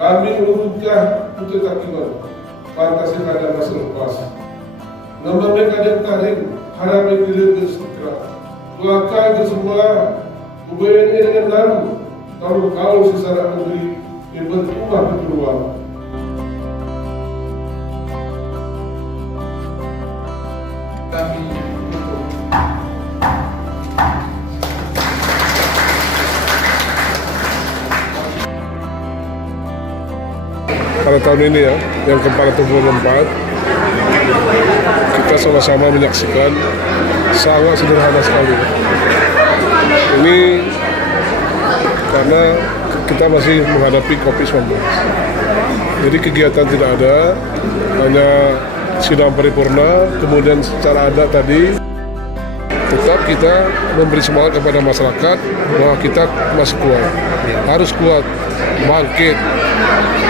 kami merujuk untuk takiban pantas kada masa lepas. Nama mereka yang tarik harap diri segera. Doakan ke semua UBNI dengan baru kalau kau secara negeri yang berubah kedua. Kami pada tahun ini ya, yang ke-44, kita sama-sama menyaksikan sangat sederhana sekali. Ini karena kita masih menghadapi COVID-19. Jadi kegiatan tidak ada, hanya sidang paripurna, kemudian secara adat tadi tetap kita memberi semangat kepada masyarakat bahwa kita masih kuat, harus kuat, bangkit.